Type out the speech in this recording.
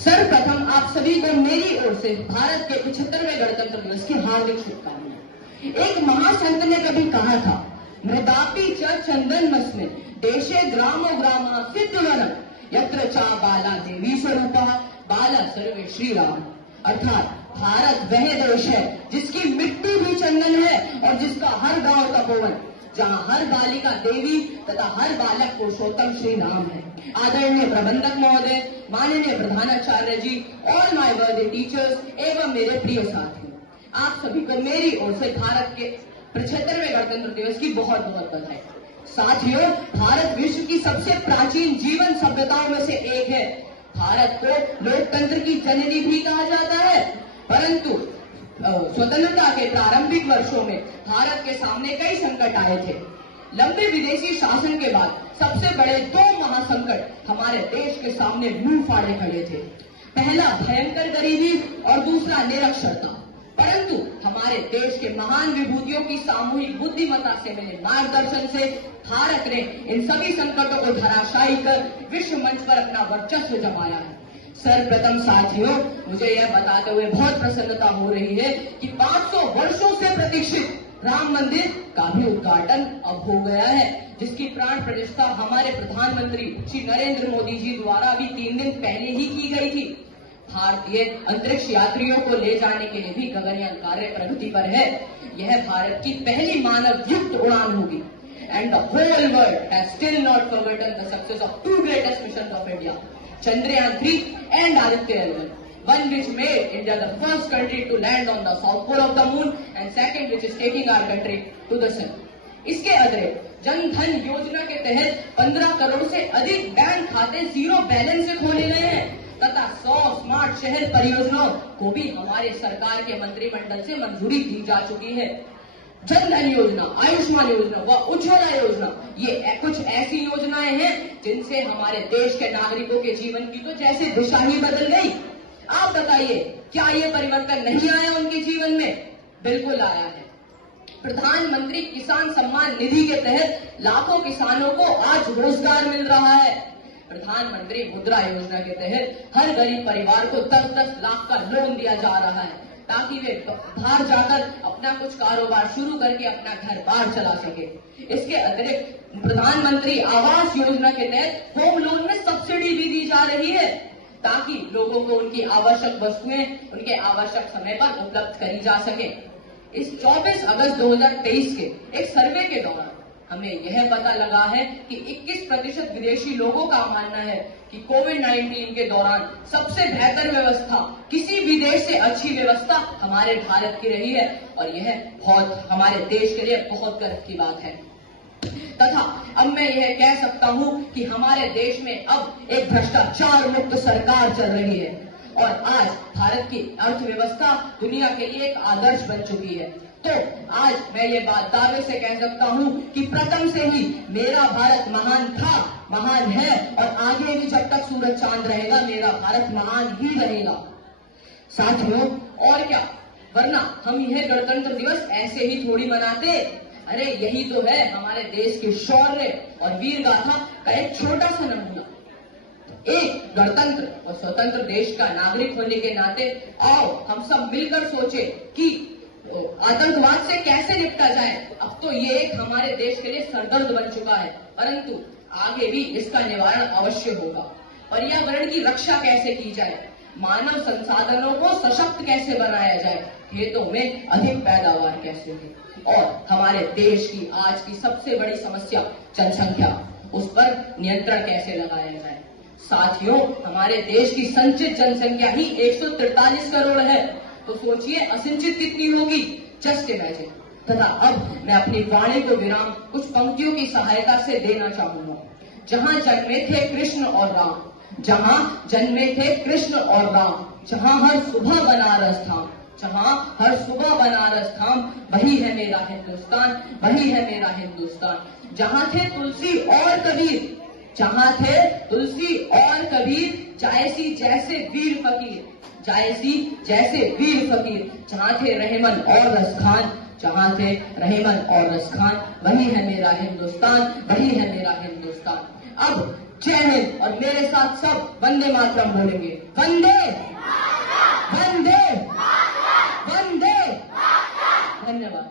सर्वप्रथम आप सभी को मेरी ओर से भारत के 75वें गणतंत्र दिवस की हार्दिक शुभकामनाएं। एक महासंत ने कभी कहा था, मृदापि च चंदनमस्मिन् देशे ग्रामो ग्रामा सिद्धवनम् यत्र चा बाला देवी स्वरूपा बाला सर्वे श्री राम। अर्थात भारत वह देश है जिसकी मिट्टी भी चंदन है और जिसका हर गांव तपोवन, जहां हर बालिका देवी तथा हर बालक पुरुषोत्तम श्री राम है। आदरणीय प्रबंधक महोदय, माननीय प्रधानाचार्य जी, ऑल माय वर्दी टीचर्स एवं मेरे प्रिय साथियों, आप सभी को मेरी ओर से भारत के 75वें गणतंत्र दिवस की बहुत बहुत बधाई। साथियों, भारत विश्व की सबसे प्राचीन जीवन सभ्यताओं में से एक है। भारत को लोकतंत्र की जननी भी कहा जाता है, परंतु स्वतंत्रता के प्रारंभिक वर्षों में भारत के सामने कई संकट आए थे। लंबे विदेशी शासन के बाद सबसे बड़े दो महासंकट हमारे देश के सामने मुंह फाड़े खड़े थे। पहला भयंकर गरीबी और दूसरा निरक्षरता। परंतु हमारे देश के महान विभूतियों की सामूहिक बुद्धिमत्ता से मिले मार्गदर्शन से भारत ने इन सभी संकटों को धराशायी कर विश्व मंच पर अपना वर्चस्व जमाया है। सर्वप्रथम साथियों, मुझे यह बताते हुए बहुत प्रसन्नता हो रही है कि 500 वर्षों से प्रतीक्षित राम मंदिर का भी उद्घाटन अब हो गया है, जिसकी प्राण प्रतिष्ठा हमारे प्रधानमंत्री श्री नरेंद्र मोदी जी द्वारा भी 3 दिन पहले ही की गई थी। भारतीय अंतरिक्ष यात्रियों को ले जाने के लिए भी गगनयान कार्य प्रगति पर है। यह भारत की पहली मानव युक्त उड़ान होगी। And the whole world has still not forgotten the success of 2 greatest mission of India, Chandrayaan 3 and Aditya L1, one which made India the first country to land on the south pole of the moon and second which is taking our country to the sun. इसके अतिरिक्त जन धन योजना के तहत 15 करोड़ से अधिक bank खाते zero balance से खोले गए हैं तथा 100 स्मार्ट शहर परियोजनाओं को भी हमारे सरकार के मंत्रिमंडल से मंजूरी दी जा चुकी है। जन धन योजना, आयुष्मान योजना व उज्ज्वला योजना, ये कुछ ऐसी योजनाएं हैं जिनसे हमारे देश के नागरिकों के जीवन की तो जैसे दिशा ही बदल गई। आप बताइए, क्या ये परिवर्तन नहीं आया उनके जीवन में? बिल्कुल आया है। प्रधानमंत्री किसान सम्मान निधि के तहत लाखों किसानों को आज रोजगार मिल रहा है। प्रधानमंत्री मुद्रा योजना के तहत हर गरीब परिवार को 10-10 लाख का लोन दिया जा रहा है ताकि वे बाहर जाकर अपना कुछ कारोबार शुरू करके अपना घर बार चला सके। इसके अतिरिक्त प्रधानमंत्री आवास योजना के तहत होम लोन में सब्सिडी भी दी जा रही है ताकि लोगों को उनकी आवश्यक वस्तुएं उनके आवश्यक समय पर उपलब्ध करी जा सके। इस 24 अगस्त 2023 के एक सर्वे के दौरान हमें यह पता लगा है कि 21% विदेशी लोगों का मानना है कि कोविड-19 के दौरान सबसे बेहतर व्यवस्था, किसी भी देश से अच्छी व्यवस्था हमारे भारत की रही है और यह बहुत हमारे देश के लिए बहुत गर्व की बात है। तथा अब मैं यह कह सकता हूं कि हमारे देश में अब एक भ्रष्टाचार मुक्त सरकार चल रही है और आज भारत की अर्थव्यवस्था दुनिया के लिए एक आदर्श बन चुकी है। तो आज मैं ये बात दावे से कह सकता हूं कि प्रथम से ही मेरा भारत महान था, महान है और आगे भी जब तक सूरज चांद रहेगा मेरा भारत महान ही रहेगा। साथियों, और क्या, वरना हम यह गणतंत्र दिवस ऐसे ही थोड़ी मनाते। अरे यही तो है हमारे देश के शौर्य और वीर गाथा का एक छोटा सा नमूना। एक गणतंत्र और स्वतंत्र देश का नागरिक होने के नाते आओ हम सब मिलकर सोचे कि आतंकवाद से कैसे निपटा जाए। अब तो ये एक हमारे देश के लिए सरदर्द बन चुका है, परंतु आगे भी इसका निवारण अवश्य होगा। पर्यावरण की रक्षा कैसे की जाए, मानव संसाधनों को सशक्त कैसे बनाया जाए, खेतों में अधिक पैदावार कैसे हो और हमारे देश की आज की सबसे बड़ी समस्या जनसंख्या, उस पर नियंत्रण कैसे लगाया जाए। साथियों, हमारे देश की संचित जनसंख्या ही 143 करोड़ है, तो सोचिए असिंचित कितनी होगी, जस्ट इमेजिन। तथा अब मैं अपनी वाणी को विराम कुछ पंक्तियों की सहायता से देना चाहूंगा। जहां जन्मे थे कृष्ण और राम, जहां जन्मे थे कृष्ण और राम, जहां हर सुबह बनारस धाम, जहां हर सुबह बनारस धाम, वही है मेरा हिंदुस्तान, वही है मेरा हिंदुस्तान। जहां थे तुलसी और कबीर, जहां थे तुलसी और कबीर, जायसी जैसे वीर फकीर, जायसी जैसे वीर फकीर, जहां थे रहमन और रस खान, जहां थे रहमन और रस खान, वही है मेरा हिंदुस्तान, वही है मेरा हिंदुस्तान। अब जय हिंद। और मेरे साथ सब वंदे मातरम बोलेंगे। वंदे वंदे वंदे। धन्यवाद।